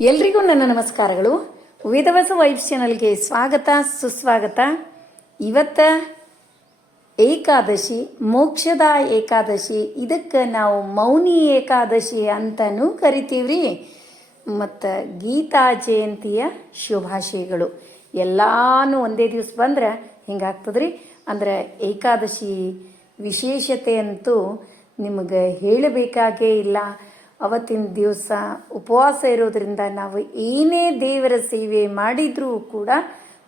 ಎಲ್ರಿಗೂ ನನ್ನ ನಮಸ್ಕಾರಗಳು. ವೇದವಾಸ ವೈಬ್ಸ್ ಚಾನಲ್ಗೆ ಸ್ವಾಗತ, ಸುಸ್ವಾಗತ. ಇವತ್ತ ಏಕಾದಶಿ, ಮೋಕ್ಷದ ಏಕಾದಶಿ, ಇದಕ್ಕೆ ನಾವು ಮೌನಿ ಏಕಾದಶಿ ಅಂತಲೂ ಕರಿತೀವ್ರಿ. ಮತ್ತು ಗೀತಾ ಜಯಂತಿಯ ಶುಭಾಶಯಗಳು. ಎಲ್ಲಾನು ಒಂದೇ ದಿವಸ ಬಂದ್ರೆ ಹಿಂಗಾಗ್ತದ್ರಿ ಅಂದ್ರೆ ಏಕಾದಶಿ ವಿಶೇಷತೆ ಅಂತೂ ನಿಮಗೆ ಹೇಳಬೇಕಾಗೇ ಇಲ್ಲ. ಅವತ್ತಿನ ದಿವಸ ಉಪವಾಸ ಇರೋದ್ರಿಂದ ನಾವು ಏನೇ ದೇವರ ಸೇವೆ ಮಾಡಿದರೂ ಕೂಡ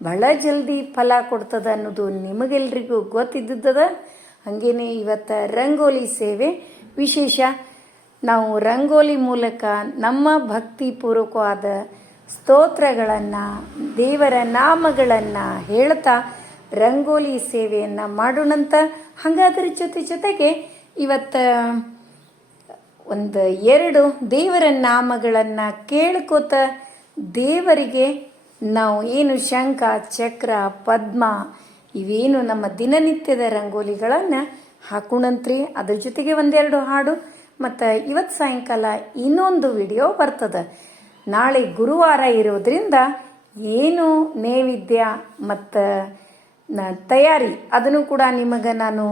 ಬಹಳ ಜಲ್ದಿ ಫಲ ಕೊಡ್ತದ ಅನ್ನೋದು ನಿಮಗೆಲ್ರಿಗೂ ಗೊತ್ತಿದ್ದದ ಹಾಗೇನೆ ಇವತ್ತು ರಂಗೋಲಿ ಸೇವೆ. ವಿಶೇಷ, ನಾವು ರಂಗೋಲಿ ಮೂಲಕ ನಮ್ಮ ಭಕ್ತಿಪೂರ್ವಕವಾದ ಸ್ತೋತ್ರಗಳನ್ನು, ದೇವರ ನಾಮಗಳನ್ನು ಹೇಳ್ತಾ ರಂಗೋಲಿ ಸೇವೆಯನ್ನು ಮಾಡೋಣಂತ. ಹಾಗಾದ್ರ ಜೊತೆ ಜೊತೆಗೆ ಇವತ್ತು ಒಂದು ಎರಡು ದೇವರ ನಾಮಗಳನ್ನು ಕೇಳ್ಕೋತ ದೇವರಿಗೆ ನಾವು ಏನು ಶಂಖ, ಚಕ್ರ, ಪದ್ಮ ಇವೇನು ನಮ್ಮ ದಿನನಿತ್ಯದ ರಂಗೋಲಿಗಳನ್ನು ಹಾಕೋಣಂತ್ರಿ. ಅದ್ರ ಜೊತೆಗೆ ಒಂದೆರಡು ಹಾಡು. ಮತ್ತು ಇವತ್ತು ಸಾಯಂಕಾಲ ಇನ್ನೊಂದು ವಿಡಿಯೋ ಬರ್ತದೆ. ನಾಳೆ ಗುರುವಾರ ಇರೋದ್ರಿಂದ ಏನು ನೈವೇದ್ಯ ಮತ್ತು ತಯಾರಿ ಅದನ್ನು ಕೂಡ ನಿಮಗೆ ನಾನು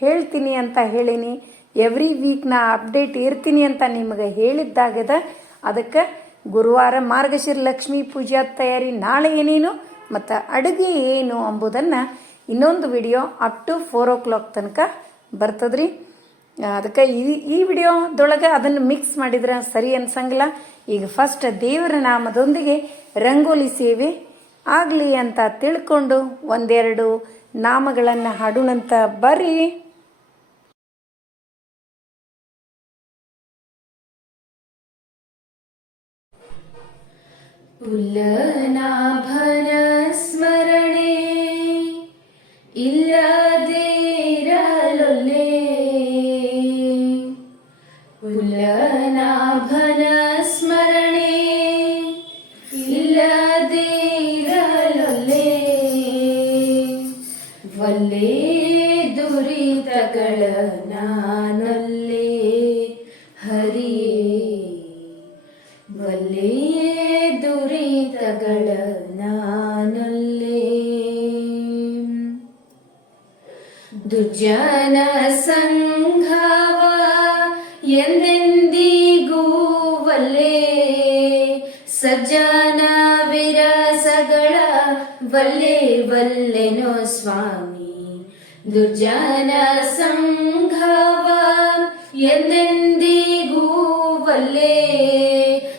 ಹೇಳ್ತೀನಿ ಅಂತ ಹೇಳೀನಿ. ಎವ್ರಿ ವೀಕ್ ನಾ ಅಪ್ಡೇಟ್ ಇರ್ತೀನಿ ಅಂತ ನಿಮಗೆ ಹೇಳಿದ್ದಾಗದ, ಅದಕ್ಕೆ ಗುರುವಾರ ಮಾರ್ಗಶಿರ ಲಕ್ಷ್ಮೀ ಪೂಜಾ ತಯಾರಿ ನಾಳೆ ಏನೇನು, ಮತ್ತು ಅಡುಗೆ ಏನು ಅಂಬುದನ್ನು ಇನ್ನೊಂದು video up to four o'clock ತನಕ ಬರ್ತದ್ರಿ. ಅದಕ್ಕೆ ಈ ಈ ವಿಡಿಯೋದೊಳಗೆ ಅದನ್ನು ಮಿಕ್ಸ್ ಮಾಡಿದ್ರೆ ಸರಿ ಅನ್ಸಂಗಿಲ್ಲ. ಈಗ ಫಸ್ಟ್ ದೇವರ ನಾಮದೊಂದಿಗೆ ರಂಗೋಲಿ ಸೇವೆ ಆಗಲಿ ಅಂತ ತಿಳ್ಕೊಂಡು ಒಂದೆರಡು ನಾಮಗಳನ್ನು ಹಾಡೋಣಂತ ಬರ್ರಿ. ಪುಲ್ಲನಾಭನ ದುರ್ಜನ ಸಂಘವ ಎಂದೆಂದಿಗೂ ವಲ್ಲೇ. ಸಜ್ಜನ ವಿರಸಗಳ ವಲ್ಲೇ ವಲ್ಲೆನೋ ಸ್ವಾಮಿ. ದುರ್ಜನ ಸಂಘವ ಎಂದೆಂದಿಗೂ ವಲ್ಲೇ.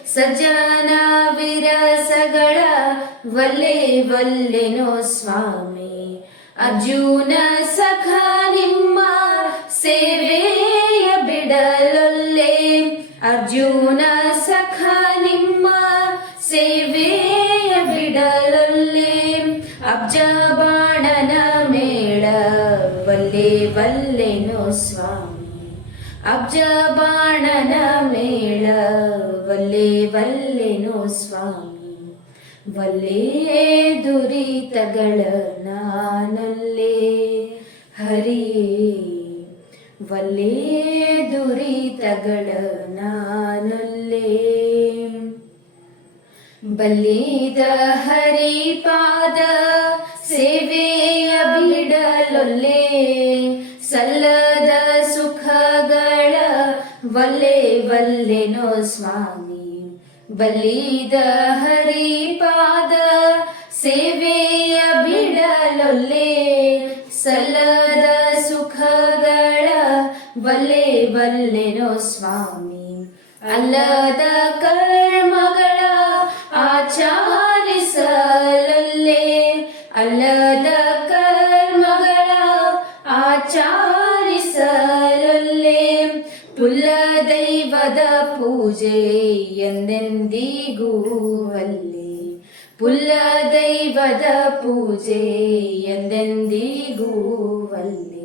ಸಜ್ಜನ ವಿರಸಗಳ ವಲ್ಲೇ ವಲ್ಲೆನೋ ಸ್ವಾಮಿ. ಅರ್ಜುನ ಸಖ, ನಿಮ್ಮ ಸೇವೆಯ ಬಿಡಲೊಲ್ಲೆ. ಅರ್ಜುನ ಸಖ, ನಿಮ್ಮ ಸೇವೆಯ ಬಿಡಲೊಲ್ಲೆ. ಅಬ್ಜ ಬಾಣನ ಮೇಳ, ವಲ್ಲೆ ವಲ್ಲೆನೋ ಸ್ವಾಮಿ. ಅಬ್ಜ ಬಾಣನ ಮೇಳ, ವಲ್ಲೆ ವಲ್ಲೆನೋ ಸ್ವಾಮಿ. ವಲ್ಲೇ ದುರಿತಗಳ ನಾನಲ್ಲೇ. ಹರಿಯೇ, ವಲ್ಲೇ ದುರಿತಗಳ ನಾನಲ್ಲೇ. ಬಲ್ಲಿದ ಹರಿಪಾದ ಸೇವೆಯ ಬಿಡಲೊಲ್ಲೇ ಸಲ್ಲದ ಸುಖಗಳ ವಲ್ಲೆ ವಲ್ಲೆನೋ ಸ್ವಾಮಿ. ಬಲ್ಲಿದ ಹರಿಪಾದ ಸೇವೆಯ ಬಿಡಲೊಲ್ಲೆ ಸಲ್ಲದ ಸುಖಗಳ ಬಲ್ಲೆ ಬಲ್ಲೆನೋ ಸ್ವಾಮಿ. ಅಲ್ಲದ ಎಂದೆಂದಿಗೂ ಅಲ್ಲಿ ಪುಲ್ಲ ದೈವದ ಪೂಜೆ ಎಂದೆಂದಿಗೂ ಅಲ್ಲಿ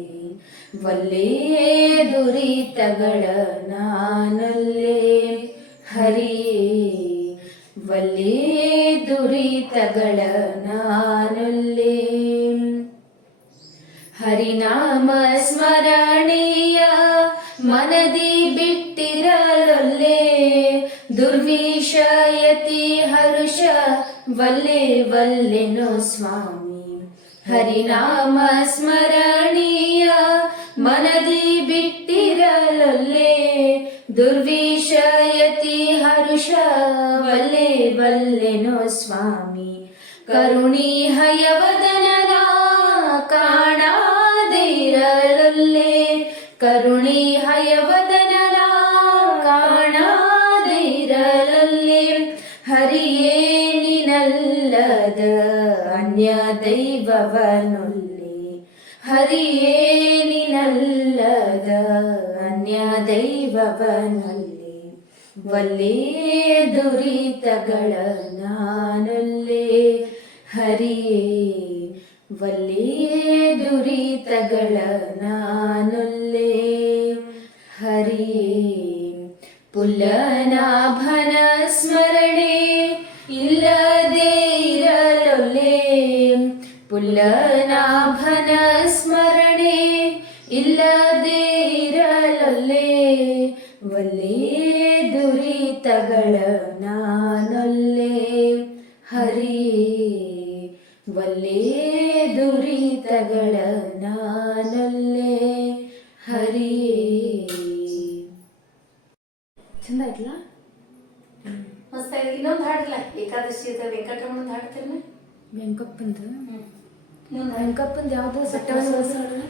ವಲ್ಲೇ ದುರಿತಗಳ ನಾನಲ್ಲೇ ಹರಿಯೇ? ವಲ್ಲೇ ದುರಿತಗಳ ನಾನಲ್ಲೇ? ಹರಿನಾಮ ಸ್ಮರಣೀಯ ಮನದಿ ಬಿಟ್ಟಿರಲೊಲ್ಲೆ वल्ले वल्लिनो स्वामी। हरिनाम स्मरणीय मनदि बिट्टिरलल्ले दुर्विषयति हष वल्ले वल्लिनो स्वामी। करुणी हयव ದೈವವನೊಲ್ಲೆ ಹರಿಯೇ ನಿನಲ್ಲದ ಅನ್ಯ ದೈವವನಲ್ಲಿ ವಲ್ಲೇ ದುರಿತಗಳ ನಾನೊಲ್ಲೆ ಹರಿಯೇ ವಲ್ಲೇ ದುರಿತಗಳ ನಾನೊಲ್ಲೆ ಹರಿಯೇ ಪುಲ್ಲನಾಭನ ಸ್ಮರಣೆ ಇಲ್ಲದೆ ಪುಲ್ಲನಾಭನ ಸ್ಮರಣೆ ಇಲ್ಲದೇ ಇರಲೊಲ್ಲೆ ವಲ್ಲೇ ದುರಿತಗಳ ನಾನೊಲ್ಲೆ. ಹರಿ ವಲ್ಲೇ ದುರಿತಗಳ ನಾನೊಲ್ಲೆ. ಹರಿ. ಚಂದ ಆಯ್ತಲ್ಲ? ಮಸ್ತ್ ಆಗಿದೆ. ಇನ್ನೊಂದು ಹಾಡಿಲ್ಲ. ಏಕಾದಶಿ ವೆಂಕಟರಮಣ ಹಾಡ್ತೇನೆ ವೆಂಕಪ್ಪಂದ? ಮುಂದೆ ವೆಂಕಪ್ಪಂದ ಯಾವುದೋ ಬೆಟ್ಟವನ ಮನಸ್ಸು?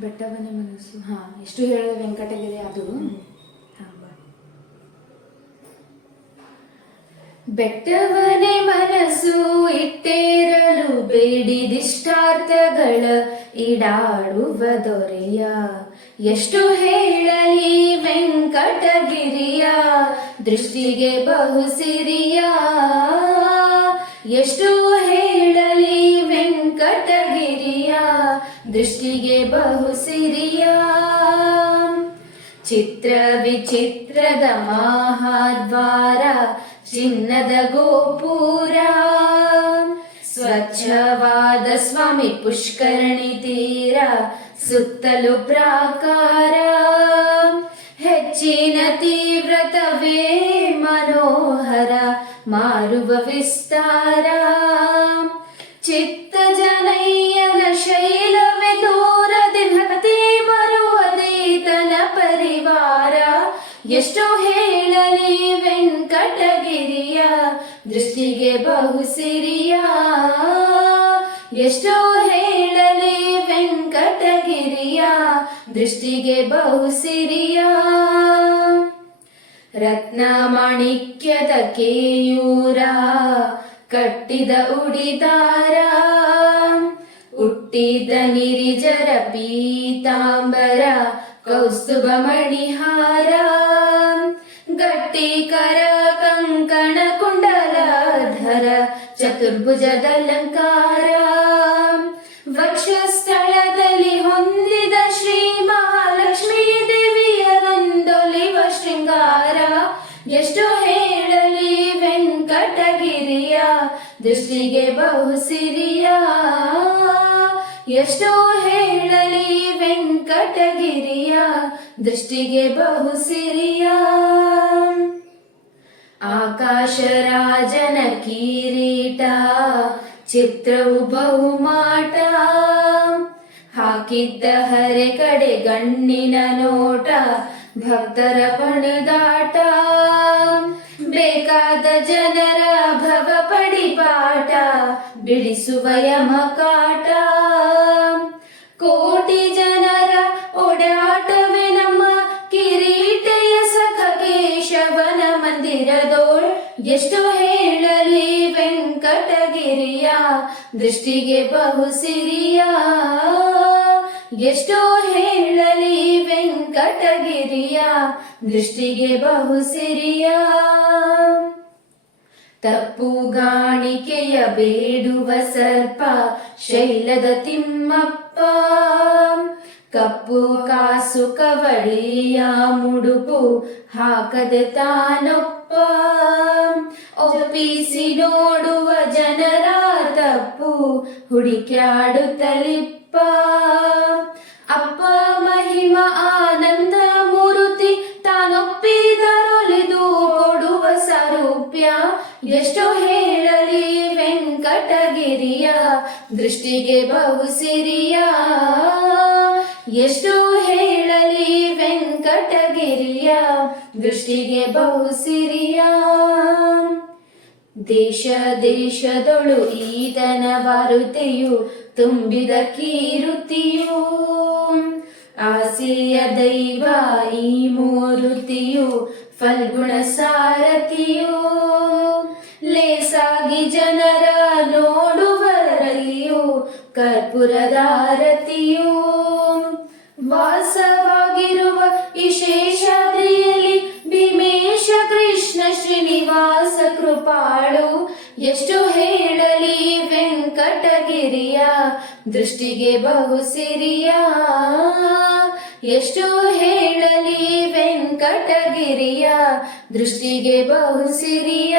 ಬೆಟ್ಟವನ ಮನಸ್ಸು. ಹಾ ಎಷ್ಟು ಹೇಳಿದ ವೆಂಕಟಗಿರಿ ಅದು. ಬೆಟ್ಟವನೆ ಮನಸ್ಸು ಇಟ್ಟೇರಲು ಬೇಡಿದಿಷ್ಟಾರ್ಥಗಳ ಈಡಾಡುವ ದೊರೆಯ. ಎಷ್ಟು ಹೇಳಲಿ ವೆಂಕಟಗಿರಿಯ ದೃಷ್ಟಿಗೆ ಬಹು ಸಿರಿಯ ಎಷ್ಟು ದೃಷ್ಟಿಗೆ ಬಹು ಸಿರಿಯ ಚಿತ್ರ ವಿಚಿತ್ರದ ಮಹಾದ್ವಾರ ಚಿನ್ನದ ಗೋಪುರ ಸ್ವಚ್ಛವಾದ ಸ್ವಾಮಿ ಪುಷ್ಕರಣಿ ತೀರ ಸುತ್ತಲೂ ಪ್ರಾಕಾರ ಹೆಚ್ಚಿನ ತೀವ್ರತವೇ ಮನೋಹರ ಮಾರುವ ವಿಸ್ತಾರ ಚಿತ್ತ ಜನಯ್ಯನ ಎಷ್ಟು ಹೇಳಲಿ ವೆಂಕಟಗಿರಿಯ, ದೃಷ್ಟಿಗೆ ಬಹು ಸಿರಿಯ ಎಷ್ಟು ಹೇಳಲಿ ವೆಂಕಟಗಿರಿಯ, ದೃಷ್ಟಿಗೆ ಬಹು ಸಿರಿಯ ರತ್ನ ಮಾಣಿಕ್ಯದ ಕೇಯೂರ, ಕಟ್ಟಿದ ಉಡಿದಾರ. ಹುಟ್ಟಿದ ನಿರಿಜರ ಪೀತಾಂಬರ, ಕೌಸ್ತುಭ ಮಣಿಹಾರ. ಕರ ಕಂಕಣ ಕುಂಡಲಧರ, ಚತುರ್ಭುಜದಲಂಕಾರ. ವಕ್ಷಸ್ಥಳದಲ್ಲಿ ಹೊಂದಿದ ಶ್ರೀ ಮಹಾಲಕ್ಷ್ಮೀ ದೇವಿಯರೊಂದೊಲಿವ ಶೃಂಗಾರ. ಎಷ್ಟು ಹೇಳಲಿ ವೆಂಕಟಗಿರಿಯ, ದೃಷ್ಟಿಗೆ ಬಹು ಸಿರಿಯ. ಎಷ್ಟು ಹೇಳಲಿ ವೆಂಕಟಗಿರಿಯ, ದೃಷ್ಟಿಗೆ ಬಹು ಸಿರಿಯ ಆಕಾಶ ರಾಜನ ಕಿರೀಟ, ಚಿತ್ರವು ಬಹುಮಾಟ. ಹಾಕಿದ್ದ ಹರೆ ಕಡೆ ಗಣ್ಣಿನ ನೋಟ, ಭಕ್ತರ ಪಣಿದಾಟ. ಬೇಕಾದ ಜನರ ಭವ ಪಡಿಪಾಟ ಬಿಡಿಸುವ ಯಮಕಾಟ ಕೋಟಿ ಜನರ ಓಡಾಟವೇ ನಮ್ಮ ಕಿರೀಟೆಯ ಸಖ ಕೇಶವನ ಮಂದಿರದೋಳ್. ಎಷ್ಟು ಹೇಳಲಿ ವೆಂಕಟಗಿರಿಯ, ದೃಷ್ಟಿಗೆ ಬಹು ಸಿರಿಯ. ಎಷ್ಟು ಹೇಳಲಿ ವೆಂಕಟಗಿರಿಯ, ದೃಷ್ಟಿಗೆ ಬಹು ಸಿರಿಯ. ತಪ್ಪುಗಾಣಿಕೆಯ ಬೇಡುವ ಸರ್ಪ ಶೈಲದ ತಿಮ್ಮಪ್ಪ. ಕಪ್ಪು ಕಾಸು ಕವಳಿಯ ಮುಡುಪು ಹಾಕದೆ ತಾನೊಪ್ಪ. ಒಪ್ಪಿಸಿ ನೋಡುವ ಜನರ ತಪ್ಪು ಹುಡುಕ್ಯಾಡುತ್ತಲಿಪ್ಪ. ಅಪ್ಪ ಮಹಿಮ ಆನಂದ ಮೂರುತಿ ತಾನೊಪ್ಪಿದರೊಲಿದು ಕೊಡುವ ಸಾರೂಪ್ಯ ಎಷ್ಟು ಹೇಳಲಿ ವೆಂಕಟಗಿರಿಯ, ದೃಷ್ಟಿಗೆ ಬಹು ಸಿರಿಯ ಎಷ್ಟು ಹೇಳಲಿ ವೆಂಕಟಗಿರಿಯ, ದೃಷ್ಟಿಗೆ ಬಹು ಸಿರಿಯ ದೇಶ ದೇಶದೊಳು ಈತನ ವಾರುತೆಯು, ತುಂಬಿದ ಕೀರುತಿಯು. ಆಸೆಯ ದೈವ ಈ ಮೂರುತಿಯು, ಫಲ್ಗುಣ ಸಾರಥಿಯು ಲೇಸಾಗಿ ಜನರ ನೋಡುವರಲ್ಲಿಯೂ ಕರ್ಪೂರದಾರತಿಯು ವಾಸವಾಗಿರುವ ಈ ಶೇಷಾದ್ರಿಯಲ್ಲಿ ಭೀಮೇಶ ಕೃಷ್ಣ ಶ್ರೀನಿವಾಸ ಕೃಪಾಳು. ಎಷ್ಟು ಹೇಳಲಿ ವೆಂಕಟಗಿರಿಯ, ದೃಷ್ಟಿಗೆ ಬಹು ಸಿರಿಯ. ಎಷ್ಟು ಹೇಳಲಿ ವೆಂಕಟಗಿರಿಯ, ದೃಷ್ಟಿಗೆ ಬಹು ಸಿರಿಯ.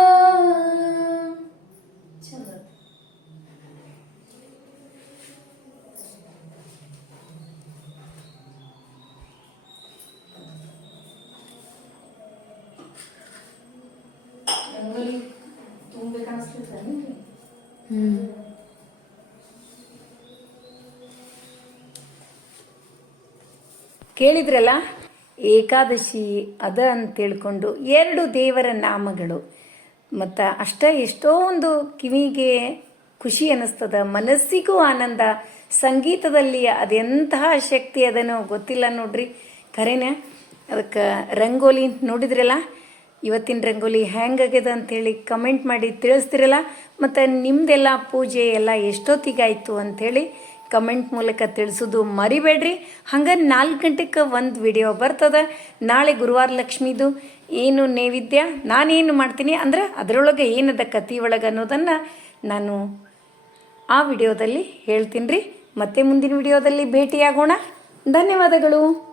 ಕೇಳಿದ್ರಲ್ಲ? ಏಕಾದಶಿ ಅದ ಅಂತ ತಿಳ್ಕೊಂಡು ಎರಡು ದೇವರ ನಾಮಗಳು. ಮತ್ತು ಅಷ್ಟ ಎಷ್ಟೋ ಒಂದು ಕಿವಿಗೆ ಖುಷಿ ಅನ್ನಿಸ್ತದ, ಮನಸ್ಸಿಗೂ ಆನಂದ ಸಂಗೀತದಲ್ಲಿ ಅದೆಂತಹ ಶಕ್ತಿ ಅದನೋ ಗೊತ್ತಿಲ್ಲ ನೋಡ್ರಿ. ಖರೇನ? ಅದಕ್ಕೆ ರಂಗೋಲಿ ನೋಡಿದ್ರಲ್ಲ? ಇವತ್ತಿನ ರಂಗೋಲಿ ಹೆಂಗಾಗ್ಯದ ಅಂಥೇಳಿ ಕಮೆಂಟ್ ಮಾಡಿ ತಿಳಿಸ್ತಿರಲ್ಲ? ಮತ್ತು ನಿಮ್ಮದೆಲ್ಲ ಪೂಜೆ ಎಲ್ಲ ಎಷ್ಟೊತ್ತಿಗಾಯಿತು ಅಂಥೇಳಿ ಕಮೆಂಟ್ ಮೂಲಕ ತಿಳಿಸೋದು ಮರಿಬೇಡ್ರಿ. ಹಂಗೆ ನಾಲ್ಕು ಗಂಟೆಗೆ ಒಂದು ವಿಡಿಯೋ ಬರ್ತದೆ. ನಾಳೆ ಗುರುವಾರ ಲಕ್ಷ್ಮಿದು. ಏನು ನೈವೇದ್ಯ? ನಾನೇನು ಮಾಡ್ತೀನಿ ಅಂದ್ರೆ ಅದರೊಳಗೆ ಏನದ ಕತಿ ಒಳಗೆ ಅನ್ನೋದನ್ನು ನಾನು ಆ ವಿಡಿಯೋದಲ್ಲಿ ಹೇಳ್ತೀನಿ ರೀ ಮತ್ತೆ ಮುಂದಿನ ವಿಡಿಯೋದಲ್ಲಿ ಭೇಟಿಯಾಗೋಣ. ಧನ್ಯವಾದಗಳು.